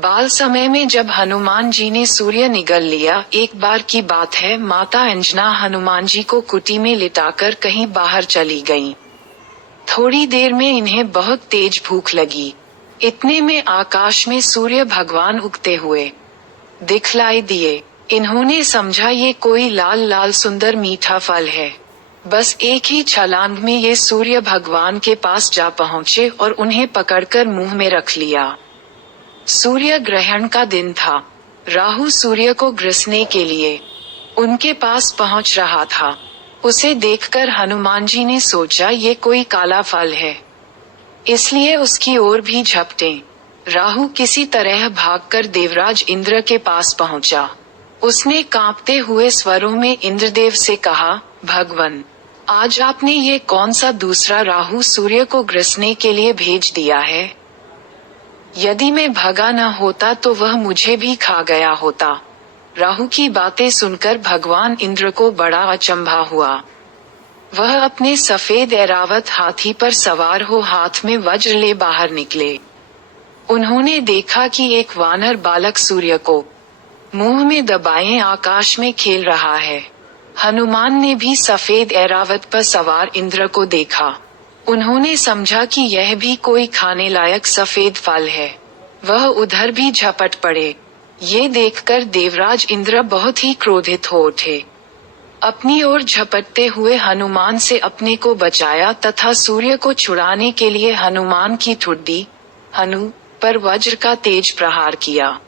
बाल समय में जब हनुमान जी ने सूर्य निगल लिया, एक बार की बात है, माता अंजना हनुमान जी को कुटी में लिटाकर कहीं बाहर चली गईं। थोड़ी देर में इन्हें बहुत तेज भूख लगी। इतने में आकाश में सूर्य भगवान उगते हुए दिखलाई दिए। इन्होंने समझा ये कोई लाल लाल सुंदर मीठा फल है। बस एक ही छलांग में ये सूर्य भगवान के पास जा पहुँचे और उन्हें पकड़कर मुंह में रख लिया। सूर्य ग्रहण का दिन था। राहु सूर्य को ग्रसने के लिए उनके पास पहुंच रहा था। उसे देखकर हनुमान जी ने सोचा ये कोई काला फल है, इसलिए उसकी ओर भी झपटे। राहु किसी तरह भागकर देवराज इंद्र के पास पहुंचा। उसने कांपते हुए स्वरों में इंद्रदेव से कहा, भगवन, आज आपने ये कौन सा दूसरा राहु सूर्य को ग्रसने के लिए भेज दिया है? यदि मैं भगा न होता तो वह मुझे भी खा गया होता। राहु की बातें सुनकर भगवान इंद्र को बड़ा अचंभा हुआ। वह अपने सफेद ऐरावत हाथी पर सवार हो हाथ में वज्र ले बाहर निकले। उन्होंने देखा कि एक वानर बालक सूर्य को मुंह में दबाए आकाश में खेल रहा है। हनुमान ने भी सफेद ऐरावत पर सवार इंद्र को देखा। उन्होंने समझा कि यह भी कोई खाने लायक सफेद फल है। वह उधर भी झपट पड़े। ये देखकर देवराज इंद्र बहुत ही क्रोधित हो उठे। अपनी ओर झपटते हुए हनुमान से अपने को बचाया तथा सूर्य को छुड़ाने के लिए हनुमान की ठुड्डी हनु पर वज्र का तेज प्रहार किया।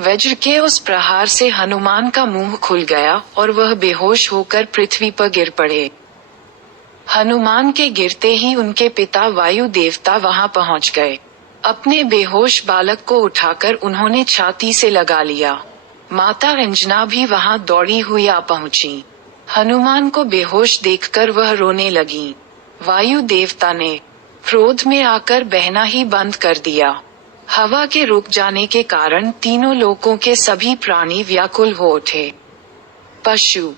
वज्र के उस प्रहार से हनुमान का मुंह खुल गया और वह बेहोश होकर पृथ्वी पर गिर पड़े। हनुमान के गिरते ही उनके पिता वायु देवता वहां पहुंच गए। अपने बेहोश बालक को उठाकर उन्होंने छाती से लगा लिया। माता अंजना भी वहां दौड़ी हुई आ पहुंची। हनुमान को बेहोश देखकर वह रोने लगी। वायु देवता ने क्रोध में आकर बहना ही बंद कर दिया। हवा के रुक जाने के कारण तीनों लोकों के सभी प्राणी व्याकुल हो उठे। पशु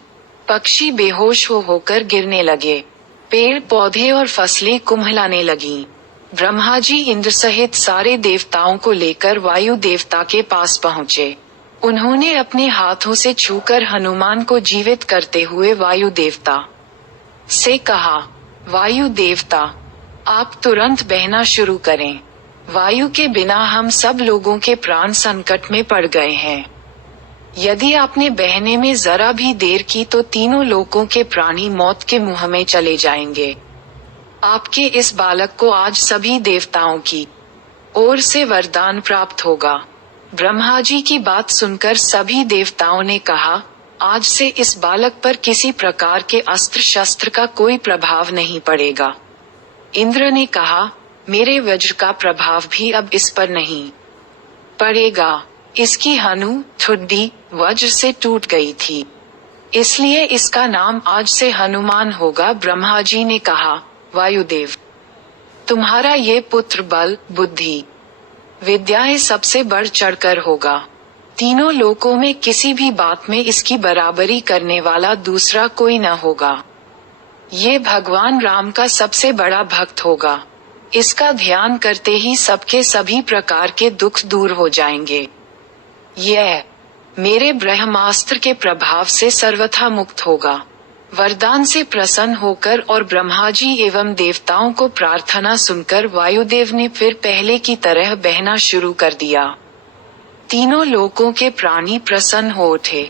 पक्षी बेहोश होकर गिरने लगे। पेड़ पौधे और फसलें कुम्हलाने लगीं। ब्रह्मा जी इंद्र सहित सारे देवताओं को लेकर वायु देवता के पास पहुँचे। उन्होंने अपने हाथों से छूकर हनुमान को जीवित करते हुए वायु देवता से कहा, वायु देवता, आप तुरंत बहना शुरू करें। वायु के बिना हम सब लोगों के प्राण संकट में पड़ गए हैं। यदि आपने बहने में जरा भी देर की तो तीनों लोकों के प्राणी मौत के मुंह में चले जाएंगे। आपके इस बालक को आज सभी देवताओं की ओर से वरदान प्राप्त होगा। ब्रह्मा जी की बात सुनकर सभी देवताओं ने कहा, आज से इस बालक पर किसी प्रकार के अस्त्र शस्त्र का कोई प्रभाव नहीं पड़ेगा। इंद्र ने कहा, मेरे वज्र का प्रभाव भी अब इस पर नहीं पड़ेगा। इसकी हनु ठुड्डी वज्र से टूट गई थी, इसलिए इसका नाम आज से हनुमान होगा। ब्रह्मा जी ने कहा, वायुदेव, तुम्हारा ये पुत्र बल, बुद्धि, विद्याएं सबसे बढ़ चढ़कर होगा। तीनों लोकों में किसी भी बात में इसकी बराबरी करने वाला दूसरा कोई न होगा। ये भगवान राम का सबसे बड़ा भक्त होगा। इसका ध्यान करते ही सबके सभी प्रकार के दुख दूर हो जाएंगे। यह मेरे ब्रह्मास्त्र के प्रभाव से सर्वथा मुक्त होगा। वरदान से प्रसन्न होकर और ब्रह्मा जी एवं देवताओं को प्रार्थना सुनकर वायुदेव ने फिर पहले की तरह बहना शुरू कर दिया। तीनों लोकों के प्राणी प्रसन्न हो उठे।